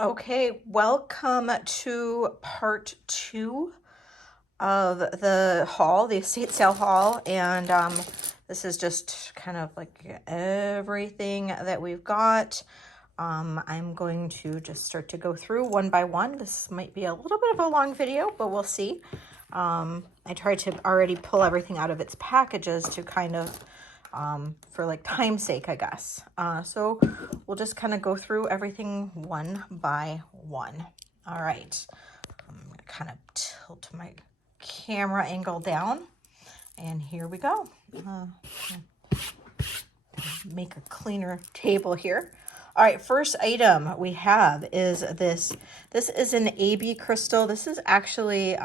Okay, welcome to part 2 of the haul, the estate sale haul, and this is just kind of like everything that we've got. I'm going to just start to go through one by one. This might be a little bit of a long video, but we'll see. I tried to already pull everything out of its packages to kind of for like time's sake, I guess. So we'll just kind of go through everything one by one. All right. I'm going to kind of tilt my camera angle down, and here we go. Make a cleaner table here. All right, first item we have is this. This is an AB crystal. This is actually,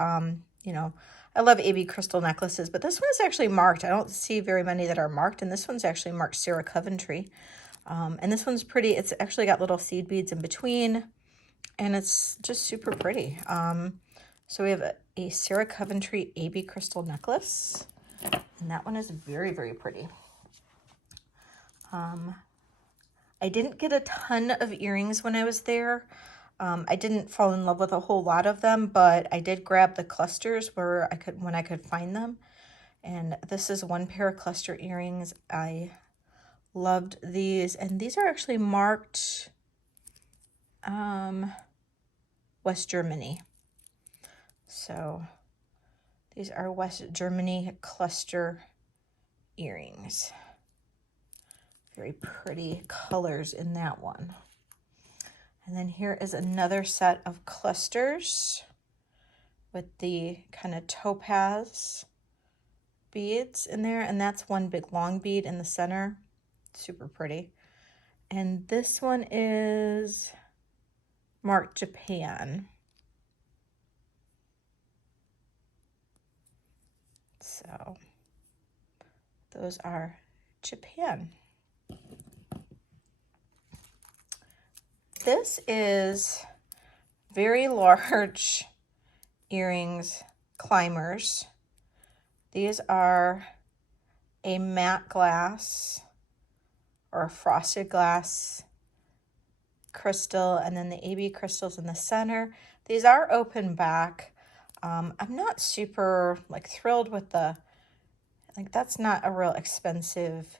I love AB crystal necklaces, but this one's actually marked. I don't see very many that are marked, and this one's actually marked Sarah Coventry. And this one's pretty. It's actually got little seed beads in between, and it's just super pretty. So we have a Sarah Coventry AB crystal necklace, and that one is very, very pretty. I didn't get a ton of earrings when I was there. I didn't fall in love with a whole lot of them, but I did grab the clusters when I could find them. And this is one pair of cluster earrings. I loved these, and these are actually marked West Germany. So these are West Germany cluster earrings. Very pretty colors in that one. And then here is another set of clusters with the kind of topaz beads in there. And that's one big long bead in the center. Super pretty. And this one is marked Japan. So those are Japan. This is very large earrings, climbers. These are a matte glass or a frosted glass crystal, and then the AB crystals in the center. These are open back. I'm not super thrilled with that's not a real expensive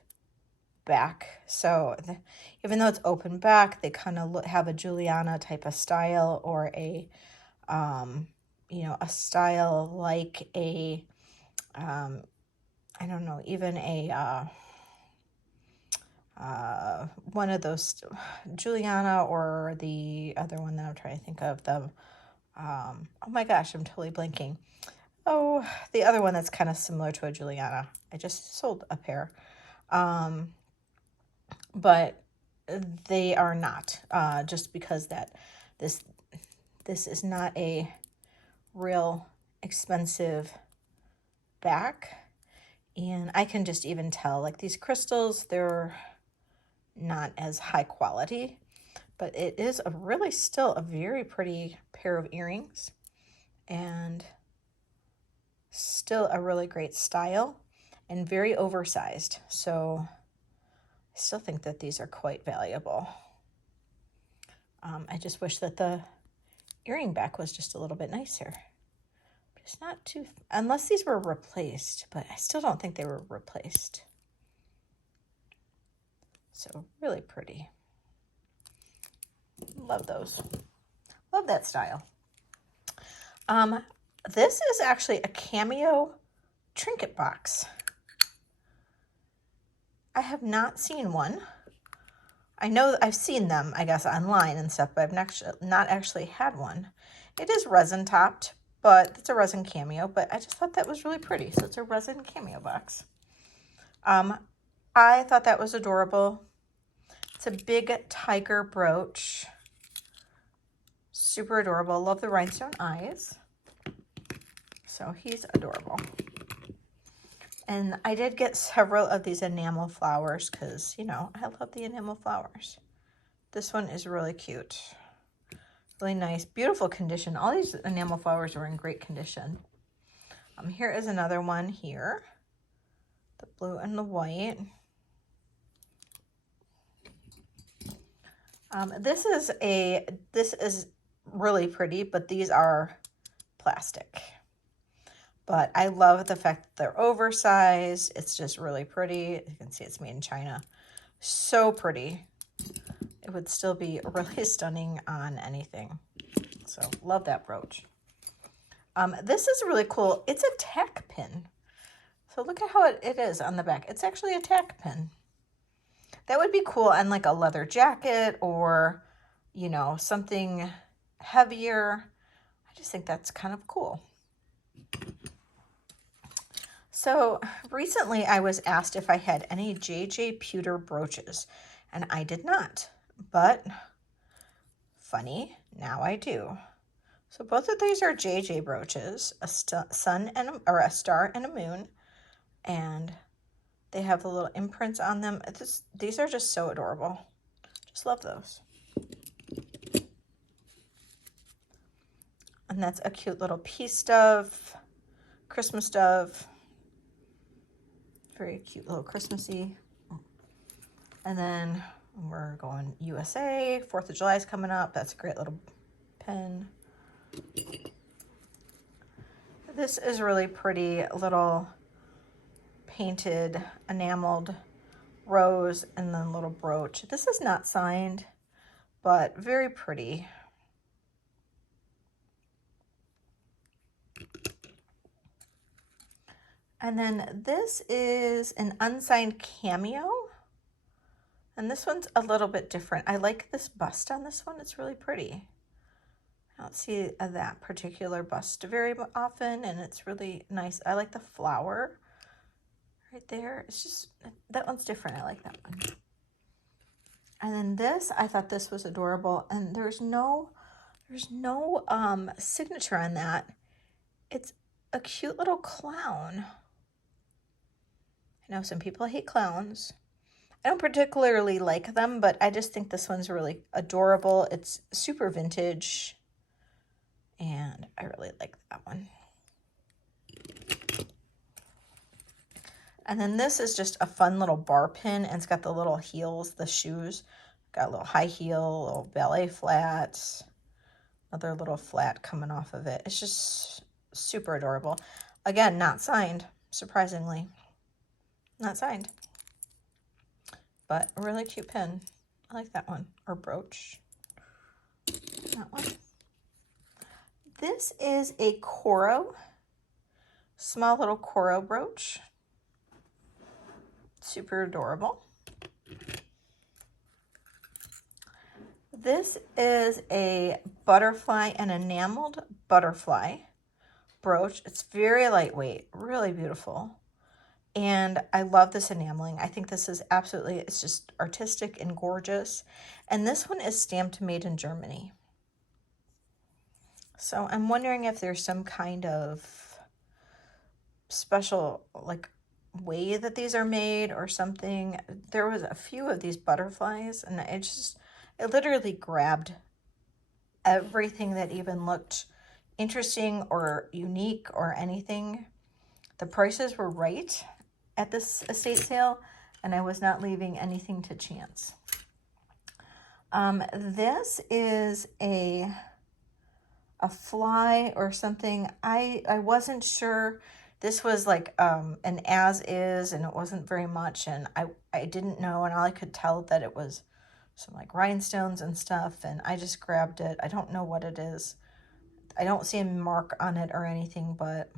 back. So even though it's open back, they kind of have a Juliana type of style, or a a style like a I don't know, even a one of those Juliana, or the other one that I'm trying to think of, the oh my gosh, I'm totally blanking. Oh, the other one that's kind of similar to a Juliana. I just sold a pair. But they are not, just because this is not a real expensive back. And I can just even tell, these crystals, they're not as high quality, but it is still a very pretty pair of earrings, and still a really great style, and very oversized. So I still think that these are quite valuable. I just wish that the earring back was just a little bit nicer. But it's not too, unless these were replaced, but I still don't think they were replaced. So really pretty. Love those. Love that style. This is actually a cameo trinket box. I have not seen one. I know I've seen them, I guess, online and stuff, but I've not actually had one. It is resin topped, but it's a resin cameo, but I just thought that was really pretty. So it's a resin cameo box. I thought that was adorable. It's a big tiger brooch. Super adorable. Love the rhinestone eyes. So he's adorable. And I did get several of these enamel flowers because, I love the enamel flowers. This one is really cute. Really nice. Beautiful condition. All these enamel flowers are in great condition. Here is another one here. The blue and the white. This is really pretty, but these are plastic. But I love the fact that they're oversized. It's just really pretty. You can see it's made in China. So pretty. It would still be really stunning on anything. So love that brooch. This is really cool. It's a tack pin. So look at how it is on the back. It's actually a tack pin. That would be cool on like a leather jacket or, you know, something heavier. I just think that's kind of cool. So recently I was asked if I had any J.J. Pewter brooches, and I did not, but funny, now I do. So both of these are J.J. brooches, a sun and a star and a moon, and they have the little imprints on them. These are just so adorable. Just love those. And that's a cute little peace dove, Christmas dove. Very cute little Christmassy. And then we're going USA. 4th of July is coming up. That's a great little pin. This is really pretty, little painted, enameled rose and then little brooch. This is not signed, but very pretty. And then this is an unsigned cameo. And this one's a little bit different. I like this bust on this one. It's really pretty. I don't see that particular bust very often, and it's really nice. I like the flower right there. It's just, that one's different. I like that one. And then this, I thought this was adorable, and there's no signature on that. It's a cute little clown. I know some people hate clowns. I don't particularly like them, but I just think this one's really adorable. It's super vintage, and I really like that one. And then this is just a fun little bar pin, and it's got the little heels, the shoes. Got a little high heel, little ballet flats, another little flat coming off of it. It's just super adorable. Again, not signed, surprisingly. Not signed. But a really cute pin. I like that one. Or brooch. That one. This is a Coro. Small little Coro brooch. Super adorable. This is a butterfly, an enameled butterfly brooch. It's very lightweight, really beautiful. And I love this enameling. I think this is absolutely, it's just artistic and gorgeous. And this one is stamped made in Germany. So I'm wondering if there's some kind of special, like, way that these are made or something. There was a few of these butterflies, and it literally grabbed everything that even looked interesting or unique or anything. The prices were right at this estate sale, and I was not leaving anything to chance. This is a fly or something. I wasn't sure. This was like an as is, and it wasn't very much, and I didn't know, and all I could tell that it was some like rhinestones and stuff, and I just grabbed it. I don't know what it is. I don't see a mark on it or anything, but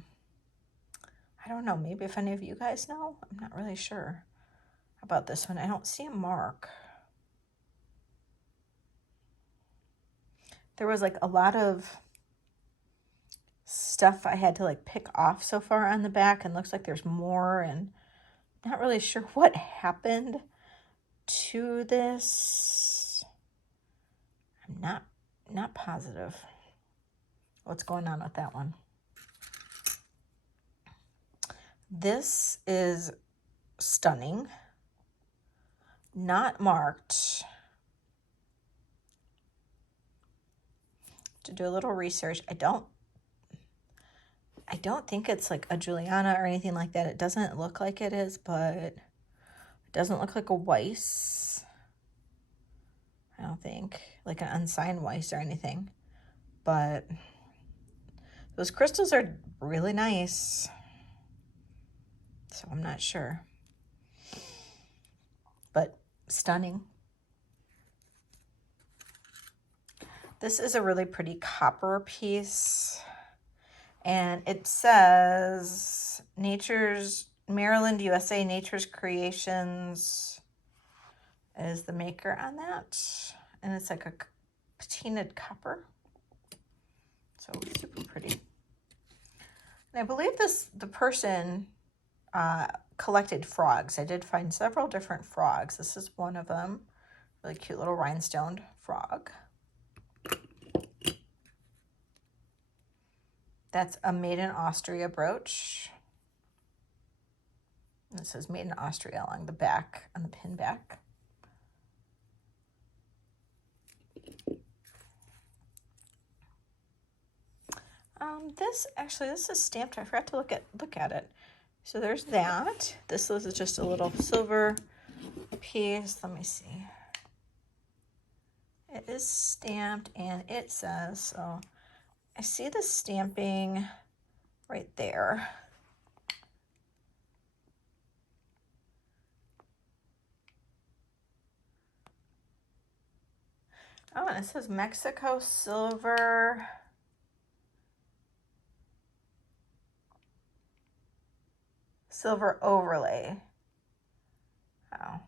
I don't know. Maybe if any of you guys know, I'm not really sure about this one. I don't see a mark. There was like a lot of stuff I had to like pick off so far on the back, and looks like there's more, and not really sure what happened to this. I'm not positive what's going on with that one. This is stunning. Not marked. To do a little research, I don't think it's like a Juliana or anything like that. It doesn't look like it is, but it doesn't look like a Weiss. I don't think, like an unsigned Weiss or anything. But those crystals are really nice. So I'm not sure. But stunning. This is a really pretty copper piece. And it says Nature's Maryland, USA, Nature's Creations is the maker on that. And it's like a patinaed copper. So super pretty. And I believe the person collected frogs. I did find several different frogs. This is one of them. Really cute little rhinestone frog. That's a made in Austria brooch. And it says made in Austria along the back, on the pin back. This is stamped. I forgot to look at it. So there's that. This is just a little silver piece. Let me see. It is stamped and it says, so I see the stamping right there. Oh, and it says Mexico silver. Silver overlay. Oh.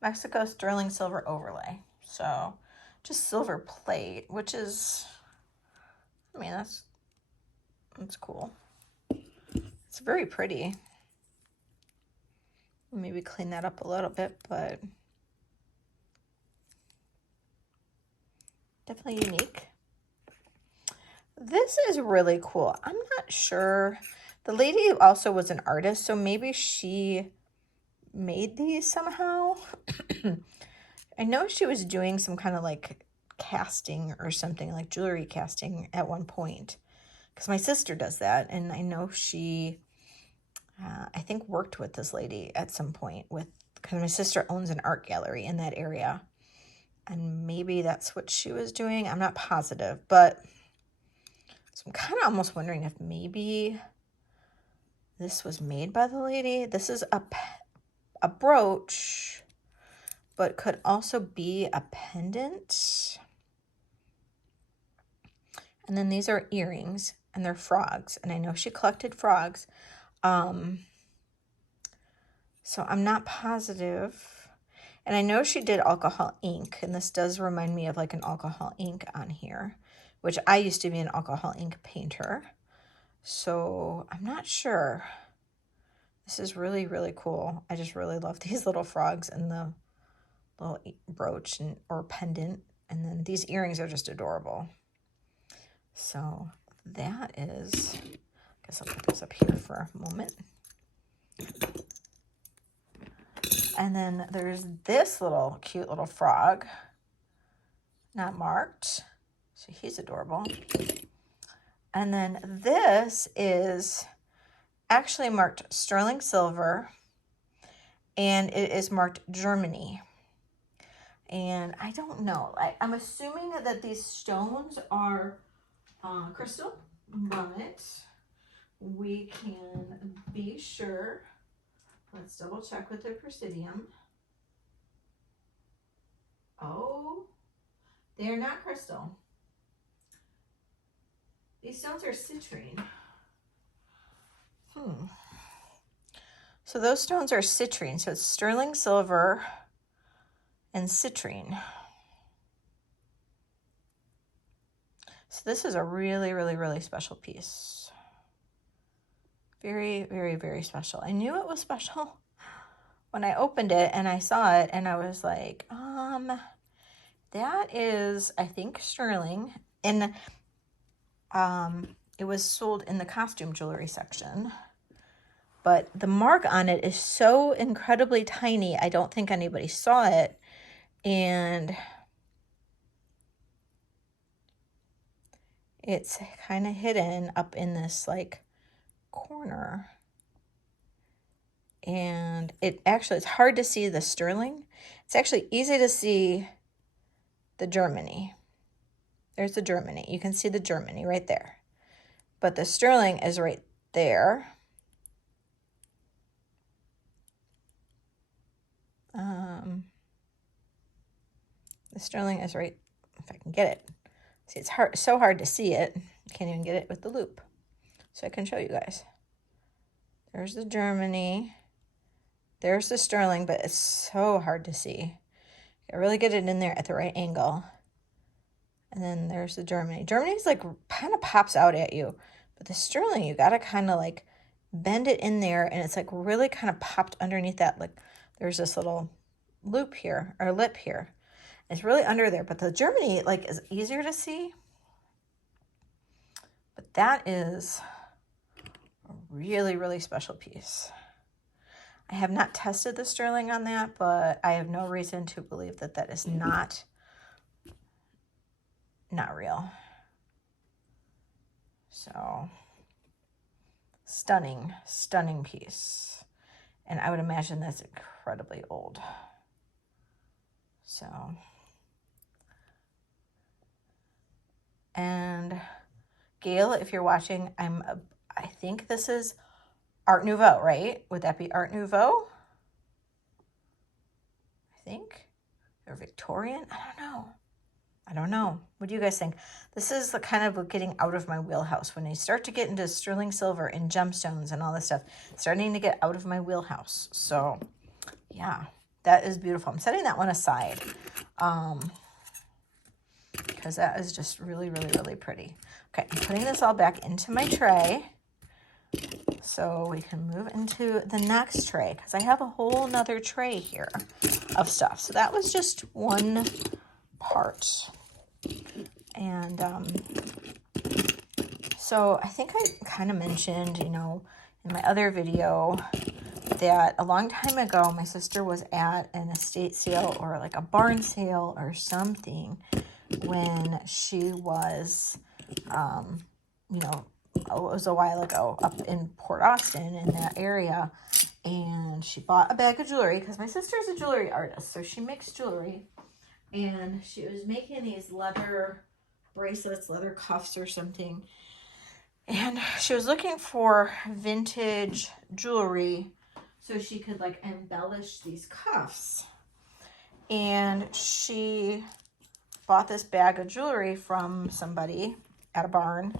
Mexico sterling silver overlay. So just silver plate, which is, I mean, that's cool. It's very pretty. Maybe clean that up a little bit, but definitely unique. This is really cool. I'm not sure. The lady also was an artist, so maybe she made these somehow. I know she was doing some kind of like casting or something, like jewelry casting at one point, because my sister does that, and I know she, I think, worked with this lady at some point because my sister owns an art gallery in that area, and maybe that's what she was doing. I'm not positive, but so I'm kind of almost wondering if maybe this was made by the lady. This is a brooch, but could also be a pendant. And then these are earrings, and they're frogs. And I know she collected frogs. So I'm not positive. And I know she did alcohol ink, and this does remind me of like an alcohol ink on here, which I used to be an alcohol ink painter. So I'm not sure. This is really, really cool. I just really love these little frogs and the little brooch or pendant. And then these earrings are just adorable. So that is, I guess I'll put this up here for a moment. And then there's this little cute little frog, not marked. So he's adorable. And then this is actually marked sterling silver, and it is marked Germany. And I don't know. I'm assuming that these stones are crystal, but we can be sure. Let's double check with the presidium. Oh, they are not crystal. These stones are citrine. So those stones are citrine. So it's sterling silver and citrine. So this is a really, really, really special piece. Very, very, very special. I knew it was special when I opened it and I saw it, and I was like, that is, I think, sterling. And it was sold in the costume jewelry section. But the mark on it is so incredibly tiny, I don't think anybody saw it. And it's kind of hidden up in this like corner. And it's hard to see the sterling It's actually easy to see the Germany. There's the Germany. You can see the Germany right there. But the sterling is right there. The sterling is right, if I can get it. See, it's hard, so hard to see it. I can't even get it with the loop. So I can show you guys. There's the Germany. There's the sterling, but it's so hard to see. I really get it in there at the right angle. And then there's the Germany. Germany's like kind of pops out at you. But the sterling, you got to kind of like bend it in there. And it's like really kind of popped underneath that. Like there's this little loop here, or lip here. It's really under there. But the Germany like is easier to see. But that is a really, really special piece. I have not tested the sterling on that, but I have no reason to believe that that is not real. So, stunning, stunning piece. And I would imagine that's incredibly old. So, and Gail, if you're watching, I think this is Art Nouveau, right? Would that be Art Nouveau? I think. Or Victorian? I don't know. What do you guys think? This is the kind of getting out of my wheelhouse. When I start to get into sterling silver and gemstones and all this stuff, starting to get out of my wheelhouse. So, yeah, that is beautiful. I'm setting that one aside because that is just really, really, really pretty. Okay, I'm putting this all back into my tray so we can move into the next tray because I have a whole nother tray here of stuff. So that was just one part. And so I think I kind of mentioned, in my other video that a long time ago, my sister was at an estate sale or like a barn sale or something when she was, it was a while ago up in Port Austin in that area. And she bought a bag of jewelry because my sister's a jewelry artist. So she makes jewelry. And she was making these leather bracelets, leather cuffs or something. And she was looking for vintage jewelry so she could like embellish these cuffs. And she bought this bag of jewelry from somebody at a barn.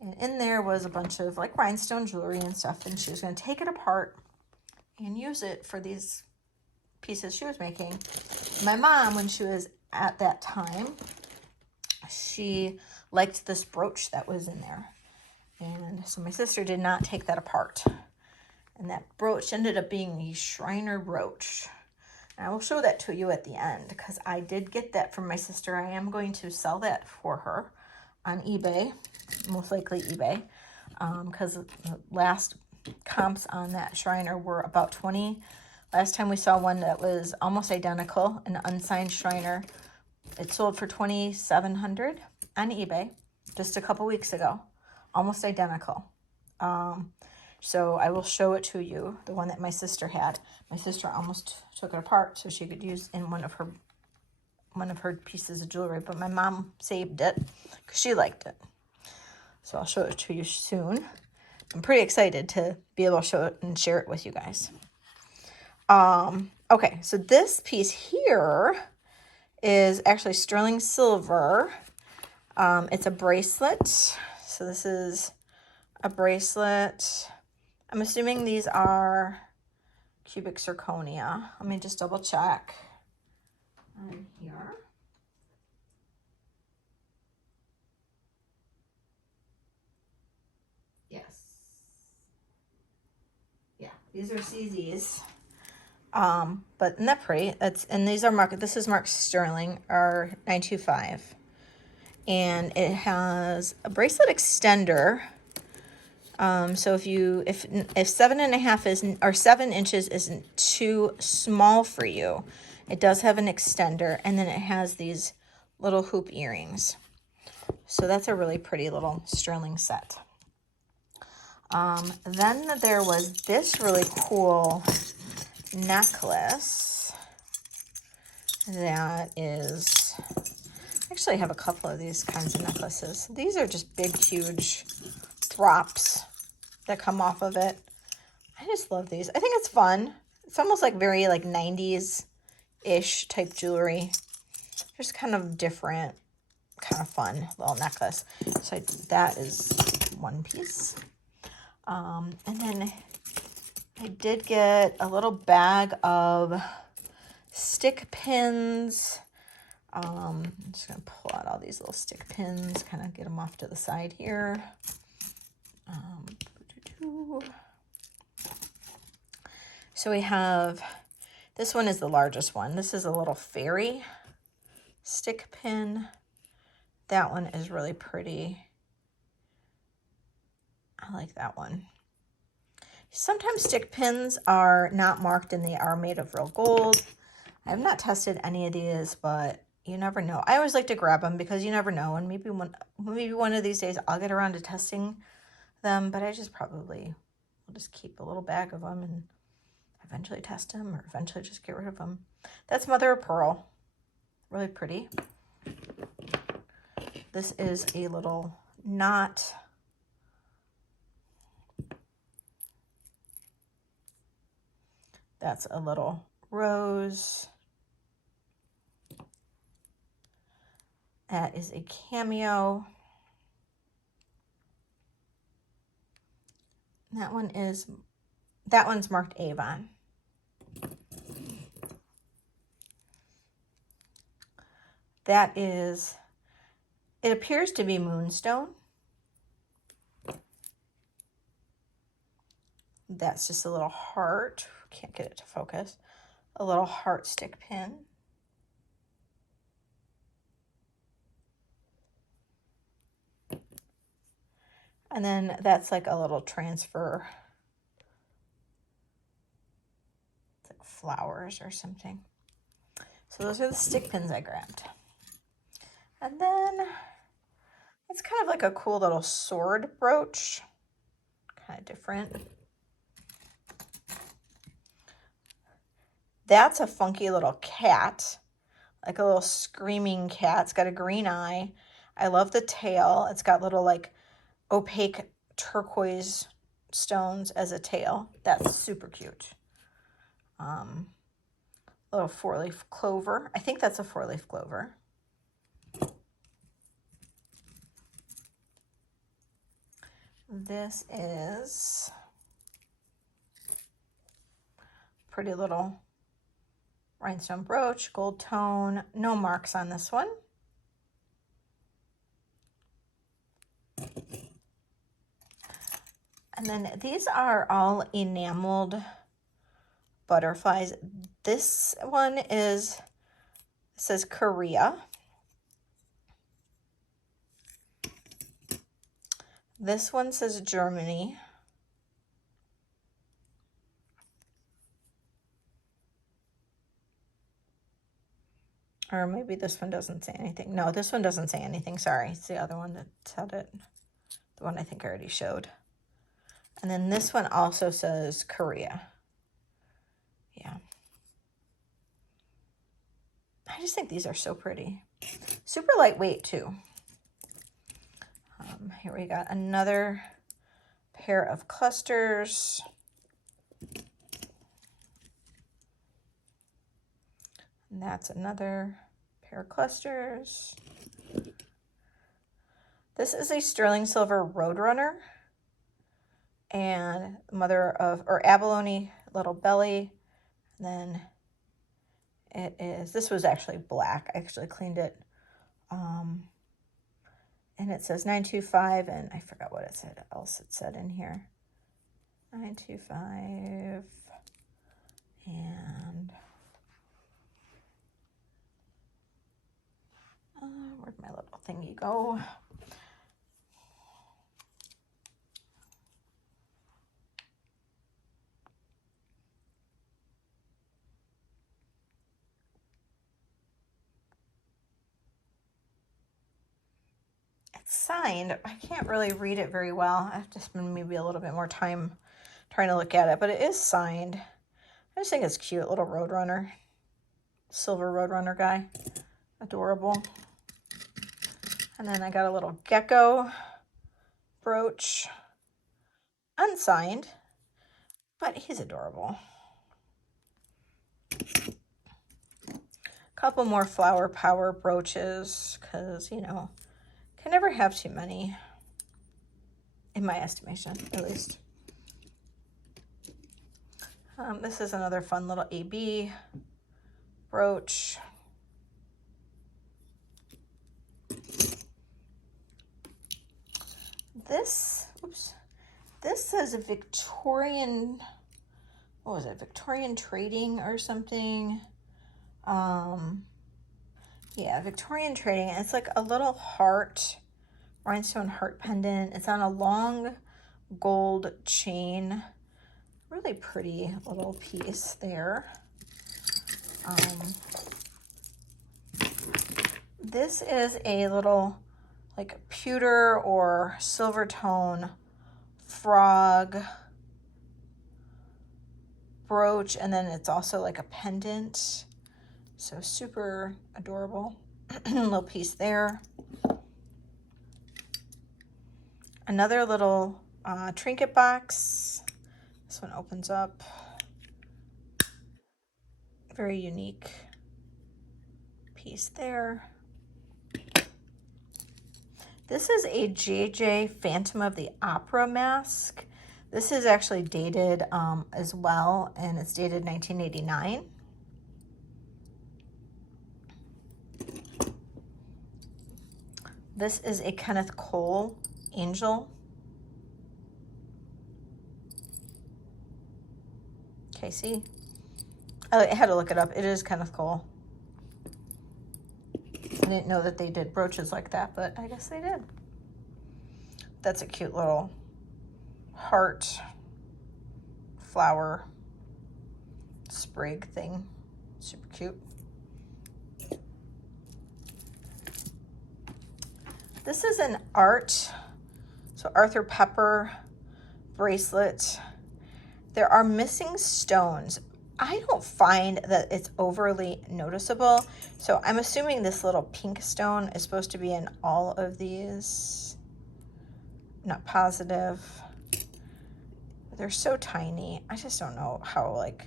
And in there was a bunch of like rhinestone jewelry and stuff. And she was going to take it apart and use it for these pieces she was making. My mom, when she was at that time, she liked this brooch that was in there. And so my sister did not take that apart. And that brooch ended up being a Schreiner brooch. And I will show that to you at the end because I did get that from my sister. I am going to sell that for her on eBay, most likely eBay, because the last comps on that Schreiner were about 20. Last time we saw one that was almost identical, an unsigned Schreiner. It sold for $2,700 on eBay just a couple weeks ago. Almost identical. So I will show it to you, the one that my sister had. My sister almost took it apart so she could use in one of her pieces of jewelry, but my mom saved it because she liked it. So I'll show it to you soon. I'm pretty excited to be able to show it and share it with you guys. Okay, so this piece here is actually sterling silver. It's a bracelet. So this is a bracelet. I'm assuming these are cubic zirconia. Let me just double check on here. Yes. Yeah, these are CZs. But isn't that pretty? And these are marked, this is marked sterling, or 925. And it has a bracelet extender. So if 7.5 isn't, or 7 inches isn't too small for you, it does have an extender, and then it has these little hoop earrings. So that's a really pretty little sterling set. Then there was this really cool necklace. That is, actually I have a couple of these kinds of necklaces. These are just big, huge drops that come off of it. I just love these. I think it's fun. It's almost like very like 90s-ish type jewelry. Just kind of different, kind of fun little necklace. So that is one piece. And then I did get a little bag of stick pins. I'm just going to pull out all these little stick pins, kind of get them off to the side here. So we have, this one is the largest one. This is a little fairy stick pin. That one is really pretty. I like that one. Sometimes stick pins are not marked and they are made of real gold. I have not tested any of these, but you never know. I always like to grab them because you never know. And maybe one of these days I'll get around to testing them, but I just probably will just keep a little bag of them and eventually test them or eventually just get rid of them. That's mother of pearl. Really pretty. This is a little knot. That's a little rose. That is a cameo. That one's marked Avon. That is, it appears to be moonstone. That's just a little heart. Can't get it to focus. A little heart stick pin. And then that's like a little transfer. It's like flowers or something. So those are the stick pins I grabbed. And then it's kind of like a cool little sword brooch. Kind of different. That's a funky little cat, like a little screaming cat. It's got a green eye. I love the tail. It's got little like opaque turquoise stones as a tail. That's super cute. Little 4-leaf clover. I think that's a 4-leaf clover. This is pretty little rhinestone brooch, gold tone, no marks on this one. And then these are all enameled butterflies. This one says Korea. This one says Germany. Or maybe this one doesn't say anything. No, this one doesn't say anything. Sorry, it's the other one that said it. The one I think I already showed. And then this one also says Korea. Yeah. I just think these are so pretty. Super lightweight too. Here we got another pair of clusters. And that's another pair of clusters. This is a sterling silver Roadrunner and mother of, or abalone little belly. And then it is, this was actually black. I actually cleaned it. And it says 925, and I forgot what it said, else it said in here. 925, and where'd my little thingy go? It's signed. I can't really read it very well. I have to spend maybe a little bit more time trying to look at it, but it is signed. I just think it's cute, little Roadrunner. silver Roadrunner guy. Adorable. And then I got a little gecko brooch. Unsigned, but he's adorable. Couple more Flower Power brooches, because, you know, can never have too many, in my estimation, at least. This is another fun little AB brooch. This says a Victorian, what was it, Victorian Trading or something. Yeah, Victorian Trading. It's like a little heart, rhinestone heart pendant. It's on a long gold chain. Really pretty little piece there. This is a little like pewter or silver tone frog brooch, and then it's also like a pendant. So super adorable. Little piece there. Another little trinket box. This one opens up. Very unique piece there. This is a JJ Phantom of the Opera mask. This is actually dated as well, and it's dated 1989. This is a Kenneth Cole Angel. Okay, see? I had to look it up. It is Kenneth Cole. I didn't know that they did brooches like that, but I guess they did. That's a cute little heart flower sprig thing. Super cute. This is an art, so Arthur Pepper bracelet. There are missing stones. I don't find that it's overly noticeable, so I'm assuming this little pink stone is supposed to be in all of these. Not positive. They're so tiny. I just don't know how, like,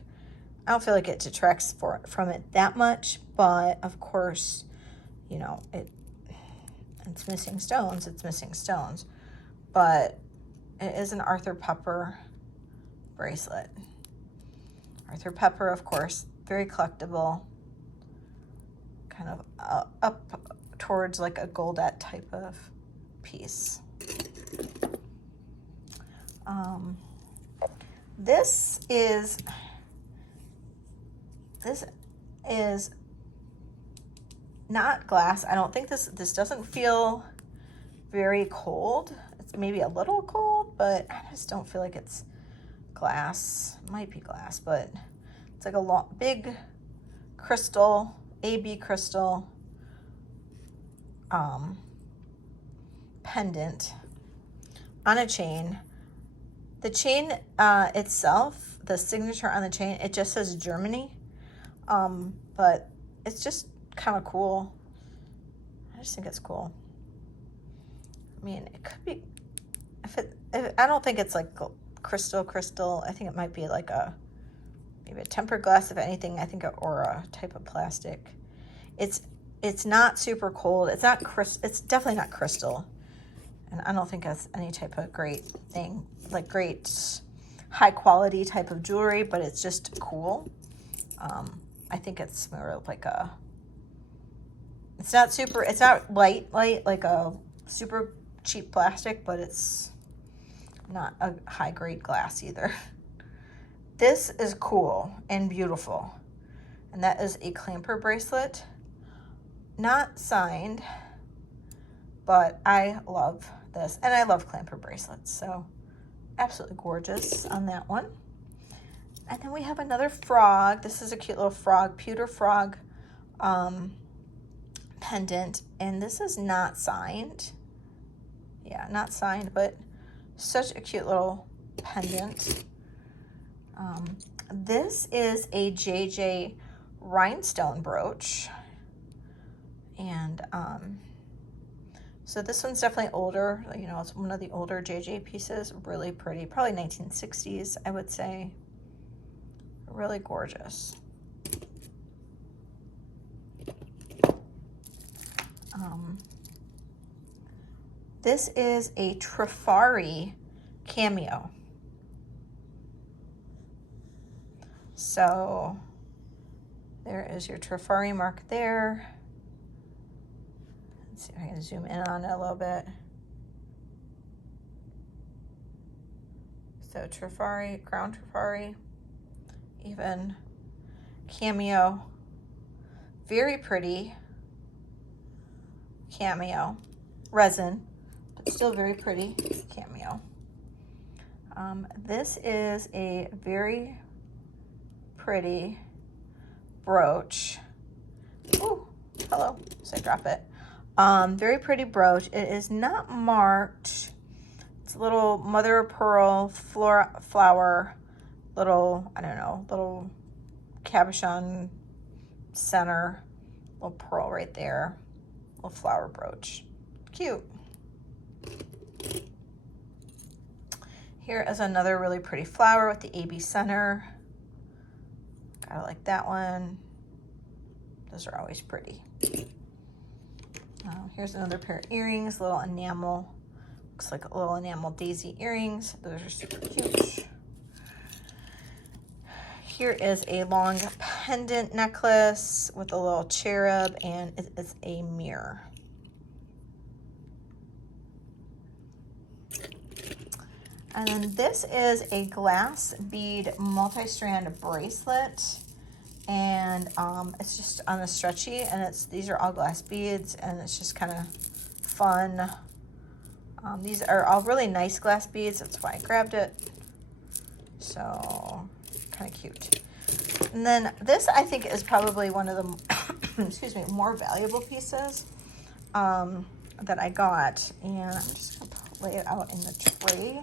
I don't feel like it detracts from it that much, but of course, you know, it's missing stones. It's missing stones, but it is an Arthur Pepper bracelet. Arthur Pepper, of course, very collectible, kind of up towards like a goldette type of piece. This is not glass. I don't think this doesn't feel very cold. It's maybe a little cold, but I just don't feel like it's glass. It might be glass, but it's like a big crystal, AB crystal pendant on a chain. The chain itself, the signature on the chain, it just says Germany, but it's just kind of cool. I just think it's cool. I mean, it could be, I don't think it's like crystal. I think it might be like maybe a tempered glass, if anything. I think, or a type of plastic. It's not super cold. It's definitely not crystal, and I don't think that's any type of great thing, like great high quality type of jewelry. But it's just cool. I think it's more like it's not light like a super cheap plastic, but it's not a high grade glass either. This is cool and beautiful, and that is a clamper bracelet, not signed, but I love this, and I love clamper bracelets, so absolutely gorgeous on that one. And then we have another frog. This is a cute little frog, pewter frog pendant, and this is not signed. Yeah, not signed, but such a cute little pendant. This is a JJ rhinestone brooch. And so this one's definitely older. You know, it's one of the older JJ pieces. Really pretty, probably 1960s, I would say. Really gorgeous. This is a Trifari cameo. So there is your Trifari mark there. Let's see if I can zoom in on it a little bit. So Trifari, ground Trifari, even cameo. Very pretty cameo. Resin, but still very pretty cameo. This is a very pretty brooch. Ooh, hello, so I drop it. Very pretty brooch. It is not marked. It's a little mother of pearl flower, little, I don't know, little cabochon center, little pearl right there, little flower brooch. Cute. Here is another really pretty flower with the AB center. Gotta like that one. Those are always pretty. Here's another pair of earrings, little enamel. Looks like a little enamel daisy earrings. Those are super cute. Here is a long pendant necklace with a little cherub, and it is a mirror. And then this is a glass bead multi-strand bracelet, and it's just on a stretchy, and these are all glass beads, and it's just kind of fun. These are all really nice glass beads. That's why I grabbed it. So kind of cute. And then this, I think, is probably one of the excuse me, more valuable pieces that I got, and I'm just gonna lay it out in the tray.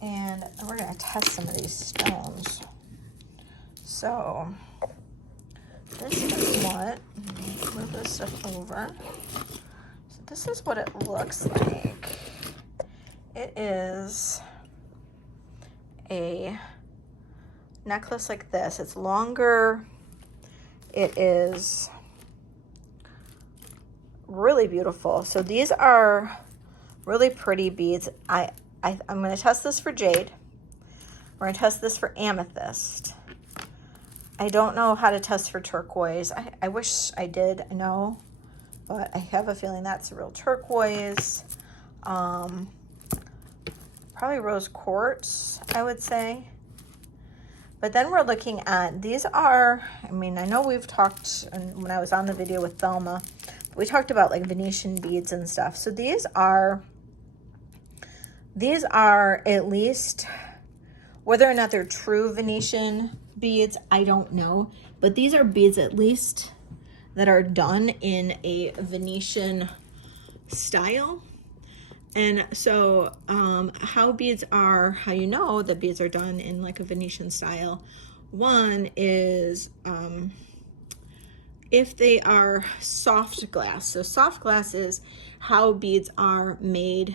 And we're going to test some of these stones. So this is what, move this stuff over. So this is what it looks like. It is a necklace like this. It's longer. It is really beautiful. So these are really pretty beads. I'm going to test this for jade. We're going to test this for amethyst. I don't know how to test for turquoise. I wish I did know, but I have a feeling that's a real turquoise. Probably rose quartz, I would say. But then we're looking at, these are, I mean, I know we've talked, and when I was on the video with Thelma, we talked about like Venetian beads and stuff. So these are at least, whether or not they're true Venetian beads, I don't know. But these are beads at least that are done in a Venetian style. And so how beads are, how you know that beads are done in like a Venetian style. One is if they are soft glass. So soft glass is how beads are made.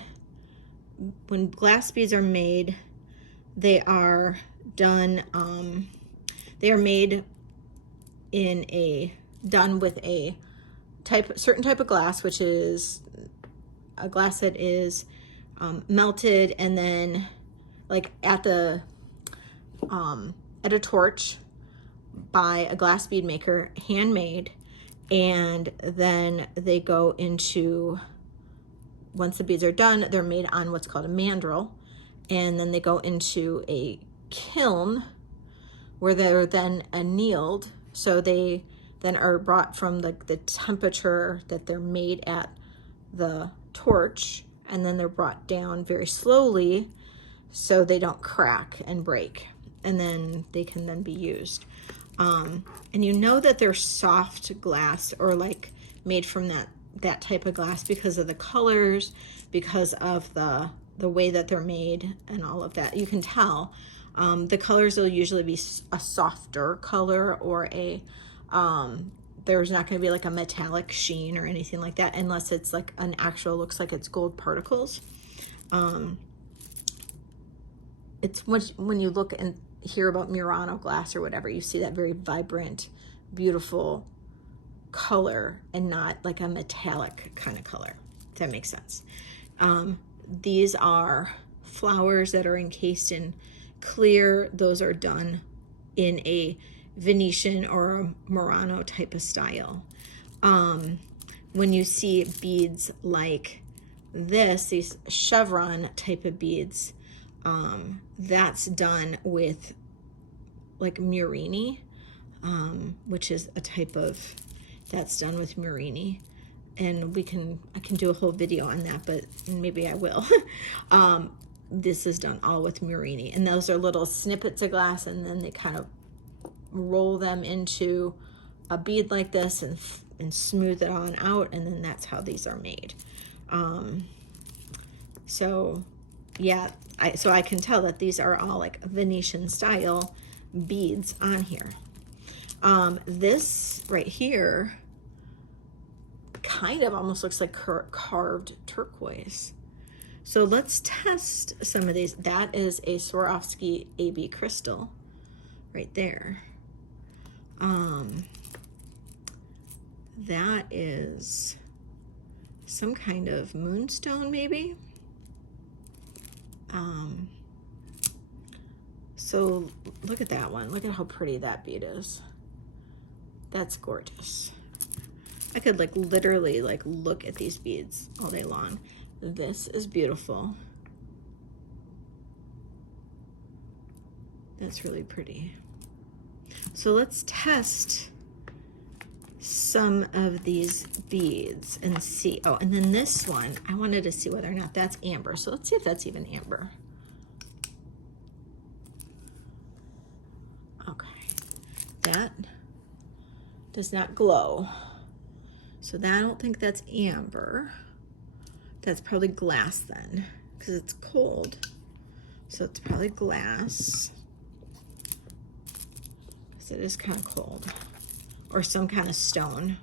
When glass beads are made, they are done, they are made done with a certain type of glass, which is a glass that is melted and then like at a torch by a glass bead maker, handmade, and then they go into, once the beads are done, they're made on what's called a mandrel, and then they go into a kiln where they're then annealed. So they then are brought from the temperature that they're made at the torch, and then they're brought down very slowly so they don't crack and break, and then they can then be used. And you know that they're soft glass or like made from that type of glass because of the colors, because of the way that they're made and all of that. You can tell. The colors will usually be a softer color, or there's not going to be like a metallic sheen or anything like that, unless it's like an actual, looks like it's gold particles. It's when you look and hear about Murano glass or whatever, you see that very vibrant, beautiful color and not like a metallic kind of color, if that makes sense. These are flowers that are encased in clear. Those are done in a Venetian or a Murano type of style. When you see beads like this, these chevron type of beads, that's done with like Murini, which is a type of, that's done with Murini. And I can do a whole video on that, but maybe I will. This is done all with Murini, and those are little snippets of glass, and then they kind of roll them into a bead like this and smooth it on out, and then that's how these are made. So yeah, so I can tell that these are all like Venetian style beads on here. This right here kind of almost looks like carved turquoise. So let's test some of these. That is a Swarovski AB crystal right there. That is some kind of moonstone maybe. So look at that one. Look at how pretty that bead is. That's gorgeous. I could like literally like look at these beads all day long. This is beautiful. That's really pretty. So let's test some of these beads and see. Oh, and then this one, I wanted to see whether or not that's amber. So let's see if that's even amber. Okay, that does not glow. So I don't think that's amber. That's probably glass then, because it's cold. So it's probably glass, because it is kind of cold. Or some kind of stone.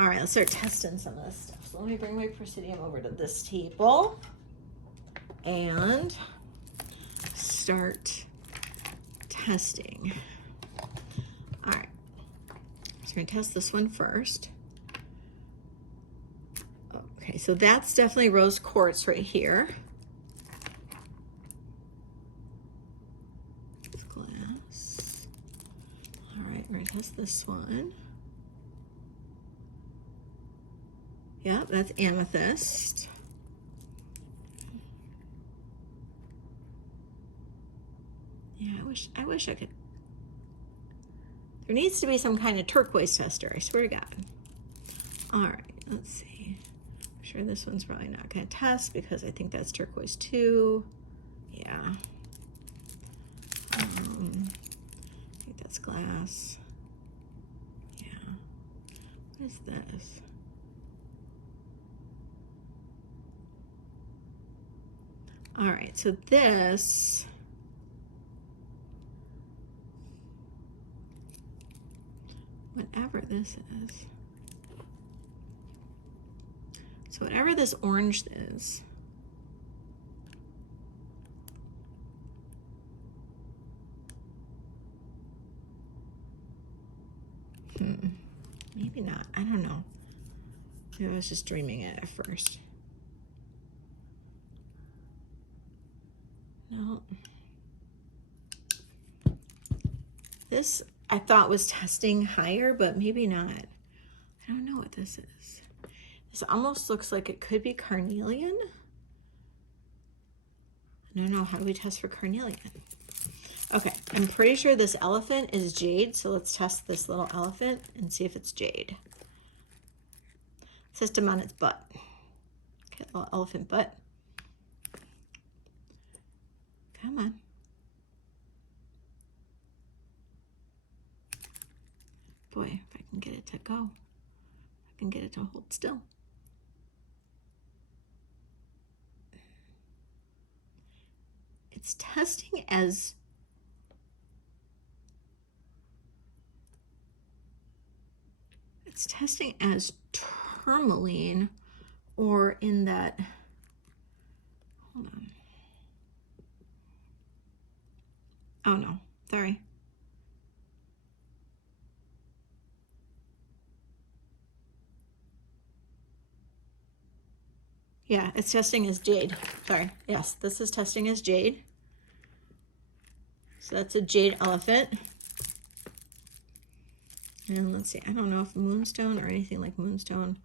All right, let's start testing some of this stuff. So let me bring my Presidium over to this table and start testing. All right, so we're gonna test this one first. Okay, so that's definitely rose quartz right here. It's glass. All right, we're gonna test this one. Yep, that's amethyst. Yeah, I wish I could. There needs to be some kind of turquoise tester, I swear to God. All right, let's see. I'm sure this one's probably not gonna test because I think that's turquoise too. Yeah. I think that's glass. Yeah. What is this? All right, so this, whatever this is, so whatever this orange is, maybe not, I don't know. Maybe I was just dreaming it at first. No. This I thought was testing higher, but maybe not. I don't know what this is. This almost looks like it could be carnelian. I don't know. How do we test for carnelian? Okay, I'm pretty sure this elephant is jade, so let's test this little elephant and see if it's jade. System on its butt. Okay, little elephant butt. Come on. Boy, if I can get it to go. I can get it to hold still. it's testing as tourmaline, or in that, hold on. Oh no, sorry. Yeah, it's testing as jade. Sorry. Yes, this is testing as jade. So that's a jade elephant. And let's see, I don't know if moonstone or anything like moonstone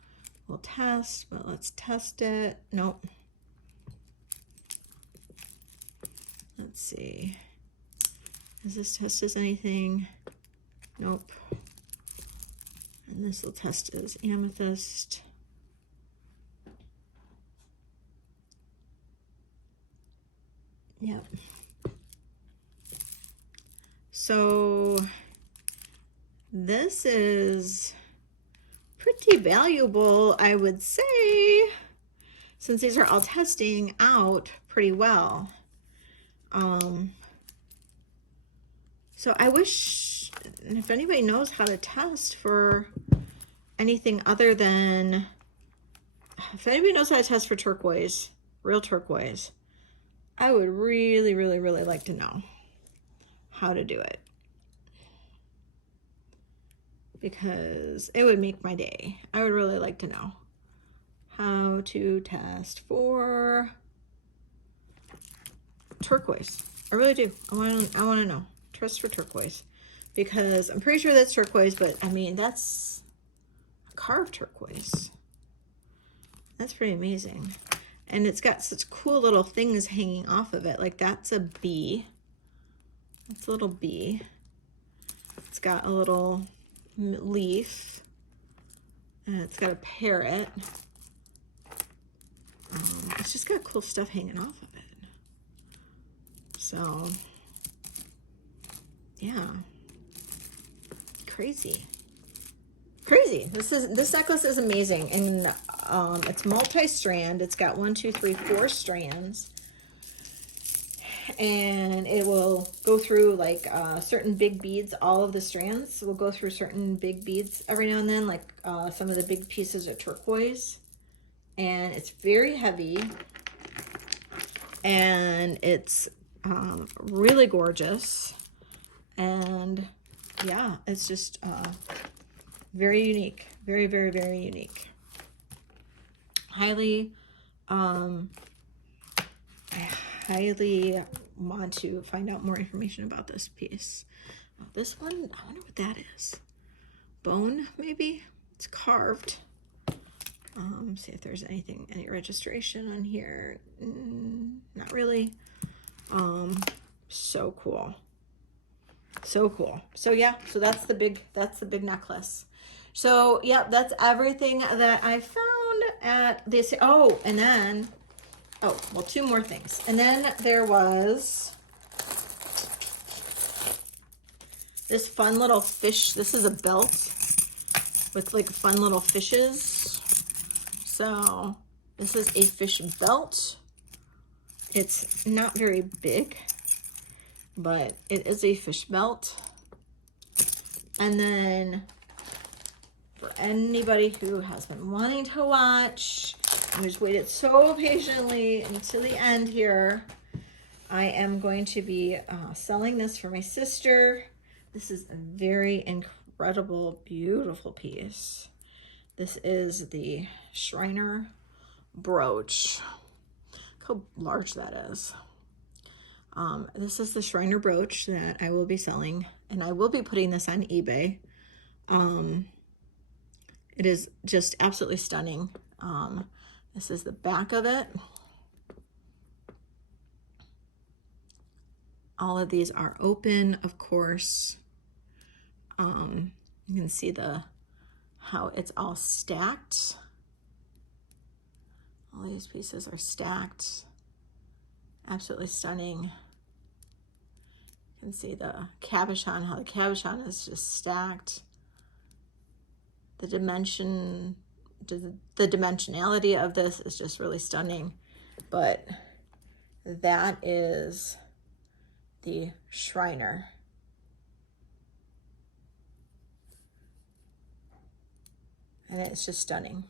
will test, but let's test it. Nope. Let's see. Does this test as anything? Nope. And this will test as amethyst. Yep. So this is pretty valuable, I would say, since these are all testing out pretty well. So I wish, if anybody knows how to test for anything other than, if anybody knows how to test for turquoise, real turquoise, I would really, really, really like to know how to do it, because it would make my day. I would really like to know how to test for turquoise. I really do. I want to know. Test for turquoise, because I'm pretty sure that's turquoise, but I mean, that's a carved turquoise. That's pretty amazing. And it's got such cool little things hanging off of it. Like that's a bee. That's a little bee. It's got a little leaf. And it's got a parrot. It's just got cool stuff hanging off of it. So, yeah. Crazy. Crazy. This necklace is amazing. And it's multi-strand. It's got 1, 2, 3, 4 strands. And it will go through like certain big beads. All of the strands will go through certain big beads every now and then, like some of the big pieces of turquoise. And it's very heavy. And it's really gorgeous. And yeah, it's just very unique. Very, very, very unique. I highly want to find out more information about this piece. This one, I wonder what that is. Bone, maybe? It's carved. See if there's any registration on here. Not really. So cool. So cool. So yeah, so that's the big necklace. So yeah, that's everything that I found at this. Oh, and then, oh, well, 2 more things. And then there was this fun little fish. This is a belt with like fun little fishes. So this is a fish belt. It's not very big, but it is a fish belt. And then for anybody who has been wanting to watch, and who's waited so patiently until the end here, I am going to be selling this for my sister. This is a very incredible, beautiful piece. This is the Schreiner brooch. Look how large that is. This is the Schreiner brooch that I will be selling, and I will be putting this on eBay. It is just absolutely stunning. This is the back of it. All of these are open, of course. You can see how it's all stacked. All these pieces are stacked. Absolutely stunning. You can see the cabochon, how the cabochon is just stacked. The dimensionality of this is just really stunning. But that is the Schreiner. And it's just stunning.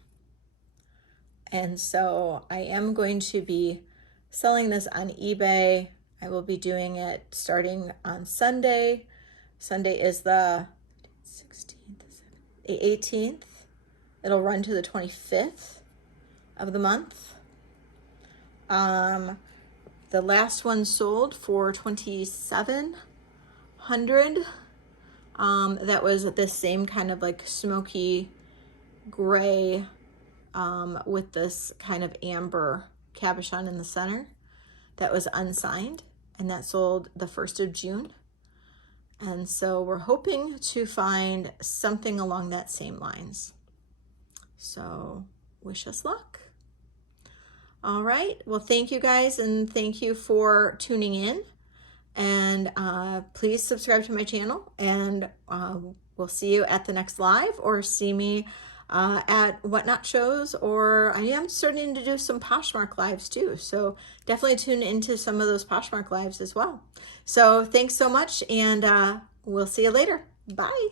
And so I am going to be selling this on eBay. I will be doing it starting on Sunday. Sunday is the 16th, 18th. It'll run to the 25th of the month. The last one sold for $2,700. That was this same kind of like smoky gray with this kind of amber cabochon in the center. That was unsigned, and that sold the 1st of June. And so we're hoping to find something along that same lines. So wish us luck. All right, well, thank you guys, and thank you for tuning in. And please subscribe to my channel, and we'll see you at the next live, or see me at Whatnot shows, or I am starting to do some Poshmark lives too. So definitely tune into some of those Poshmark lives as well. So thanks so much, and we'll see you later. Bye.